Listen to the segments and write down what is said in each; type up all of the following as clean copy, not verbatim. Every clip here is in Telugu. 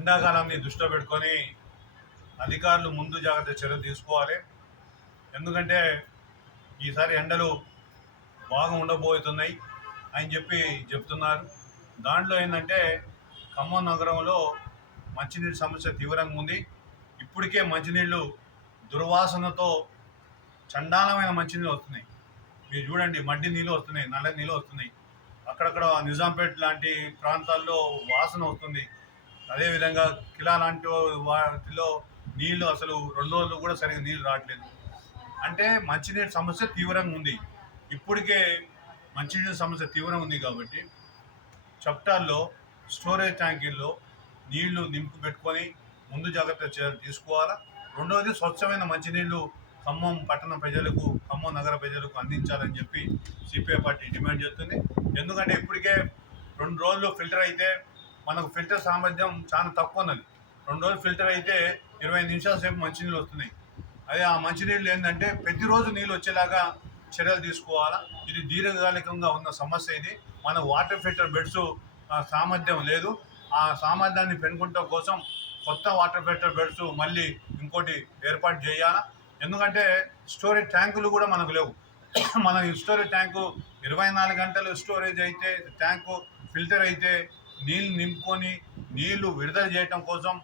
ఎండాకాలాన్ని దృష్టిలో పెట్టుకొని అధికారులు ముందు జాగ్రత్త చర్యలు తీసుకోవాలి. ఎందుకంటే ఈసారి ఎండలు బాగా ఉండబోతున్నాయి అని చెప్తున్నారు. దాంట్లో ఏంటంటే ఖమ్మం నగరంలో మంచినీటి సమస్య తీవ్రంగా ఉంది. ఇప్పటికే మంచినీళ్ళు దుర్వాసనతో చండాలమైన మంచినీళ్ళు వస్తున్నాయి. మీరు చూడండి, మడ్డి నీళ్ళు వస్తున్నాయి, నల్ల నీళ్ళు వస్తున్నాయి. అక్కడక్కడ నిజాంపేట లాంటి ప్రాంతాల్లో వాసన వస్తుంది. అదేవిధంగా కిలా లాంటి వాటిలో నీళ్లు అసలు 2 రోజులు కూడా సరిగ్గా నీళ్ళు రావట్లేదు. అంటే మంచినీటి సమస్య తీవ్రంగా ఉంది. ఇప్పటికే మంచినీటి సమస్య తీవ్రంగా ఉంది కాబట్టి చప్టాల్లో స్టోరేజ్ ట్యాంకీల్లో నీళ్లు నింపు పెట్టుకొని ముందు జాగ్రత్త చర్యలు తీసుకోవాలా. రెండవది, స్వచ్ఛమైన మంచినీళ్లు ఖమ్మం పట్టణ ప్రజలకు, ఖమ్మం నగర ప్రజలకు అందించాలని చెప్పి సిపిఐ పార్టీ డిమాండ్ చేస్తుంది. ఎందుకంటే ఇప్పటికే 2 రోజులు ఫిల్టర్ అయితే మనకు ఫిల్టర్ సామర్థ్యం చాలా తక్కువ ఉన్నది. 2 రోజులు ఫిల్టర్ అయితే 20 నిమిషాల సేపు మంచినీళ్ళు వస్తున్నాయి. అదే ఆ మంచినీళ్ళు ఏంటంటే ప్రతిరోజు నీళ్ళు వచ్చేలాగా చర్యలు తీసుకోవాలా. ఇది దీర్ఘకాలికంగా ఉన్న సమస్య. ఇది మన వాటర్ ఫిల్టర్ బెడ్స్ సామర్థ్యం లేదు. ఆ సామర్థ్యాన్ని పెనుకుంటం కోసం కొత్త వాటర్ ఫిల్టర్ బెడ్స్ మళ్ళీ ఇంకోటి ఏర్పాటు చేయాలా. ఎందుకంటే స్టోరేజ్ ట్యాంకులు కూడా మనకు లేవు. మన స్టోరేజ్ ట్యాంకు 24 గంటలు స్టోరేజ్ అయితే, ట్యాంకు ఫిల్టర్ అయితే నీళ్ళు నింపుకొని నీళ్లు విడుదల చేయటం కోసం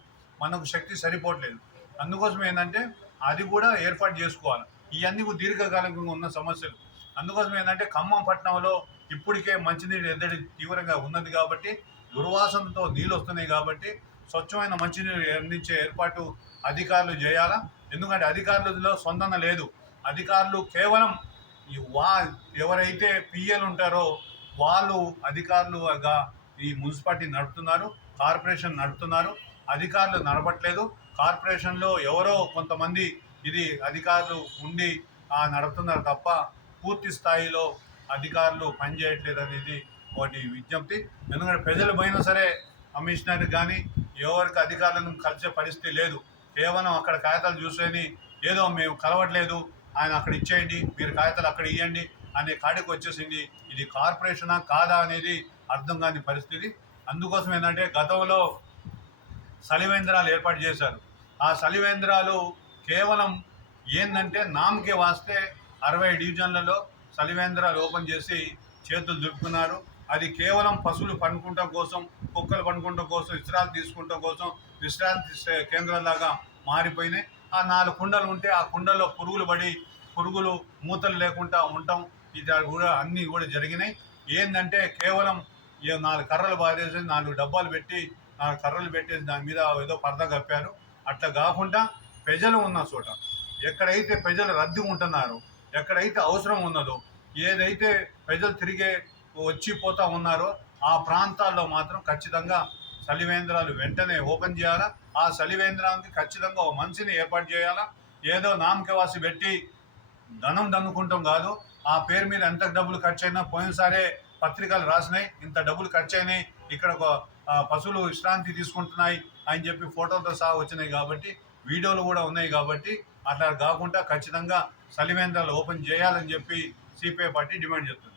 మనకు శక్తి సరిపోవట్లేదు. అందుకోసం ఏంటంటే అది కూడా ఏర్పాటు చేసుకోవాలి. ఇవన్నీ దీర్ఘకాలికంగా ఉన్న సమస్యలు. అందుకోసం ఏంటంటే ఖమ్మం పట్టణంలో ఇప్పటికే మంచినీరు ఎద్దడి తీవ్రంగా ఉన్నది కాబట్టి, దుర్వాసనతో నీళ్ళు వస్తున్నాయి కాబట్టి స్వచ్ఛమైన మంచినీరు అందించే ఏర్పాటు అధికారులు చేయాలా. ఎందుకంటే అధికారులలో సొంతంగా లేదు. అధికారులు కేవలం ఎవరైతే పిఎల్ ఉంటారో వాళ్ళు అధికారులుగా ఈ మున్సిపాలిటీ నడుపుతున్నారు, కార్పొరేషన్ నడుపుతున్నారు. అధికారులు నడపట్లేదు. కార్పొరేషన్లో ఎవరో కొంతమంది ఇది అధికారులు ఉండి నడుపుతున్నారు తప్ప పూర్తి స్థాయిలో అధికారులు పనిచేయట్లేదు అనేది ఒకటి విజ్ఞప్తి. ఎందుకంటే ప్రజలు పోయినా సరే కమిషనర్ కానీ ఎవరికి అధికారులను కలిసే పరిస్థితి లేదు. కేవలం అక్కడ కాగితాలు చూసుకొని ఏదో మేము కలవట్లేదు, ఆయన అక్కడ ఇచ్చేయండి, మీరు కాగితాలు అక్కడ ఇవ్వండి అనే కాడికి వచ్చేసింది. ఇది కార్పొరేషనా కాదా అనేది అర్థం కాని పరిస్థితి. అందుకోసం ఏంటంటే గతంలో సలివేంద్రాలు ఏర్పాటు చేశారు. ఆ సలివేంద్రాలు కేవలం ఏంటంటే నామకే వాస్తే 60 డివిజన్లలో సలివేంద్రాలు ఓపెన్ చేసి చేతులు దులుపుకున్నారు. అది కేవలం పశువులు పండుకుంటం కోసం, కుక్కలు పండుకుంటం కోసం, విశ్రాంతి తీసుకుంటాం కోసం విశ్రాంతి కేంద్రాలాగా మారిపోయినాయి. ఆ 4 కుండలు ఉంటే ఆ కుండల్లో పురుగులు మూతలు లేకుండా ఉండటం, ఇది కూడా అన్నీ కూడా జరిగినాయి. ఏంటంటే కేవలం 4 కర్రలు బారేసి 4 డబ్బాలు పెట్టి 4 కర్రలు పెట్టేసి దాని మీద ఏదో పరద కప్పారు. అట్లా కాకుండా ప్రజలు ఉన్న చోట, ఎక్కడైతే ప్రజలు రద్దీ ఉంటున్నారో, ఎక్కడైతే అవసరం ఉన్నదో, ఏదైతే ప్రజలు తిరిగే వచ్చిపోతూ ఉన్నారో ఆ ప్రాంతాల్లో మాత్రం ఖచ్చితంగా సలివేంద్రాలు వెంటనే ఓపెన్ చేయాలా. ఆ సలివేంద్రానికి ఖచ్చితంగా ఒక మనిషిని ఏర్పాటు చేయాలా. ఏదో నామకేవాసి పెట్టి ధనం దన్నుకుంటాం కాదు. ఆ పేరు మీద ఎంత డబ్బులు ఖర్చు అయినా, పోయినసారే పత్రికలు రాసినాయి ఇంత డబ్బులు ఖర్చు అయినాయి, ఇక్కడ ఒక పశువులు విశ్రాంతి తీసుకుంటున్నాయి అని చెప్పి ఫోటోలతో సహా వచ్చినాయి కాబట్టి, వీడియోలు కూడా ఉన్నాయి కాబట్టి అట్లా కాకుండా ఖచ్చితంగా సలివేంద్రాలు ఓపెన్ చేయాలని చెప్పి సిపిఐ పార్టీ డిమాండ్ చేస్తుంది.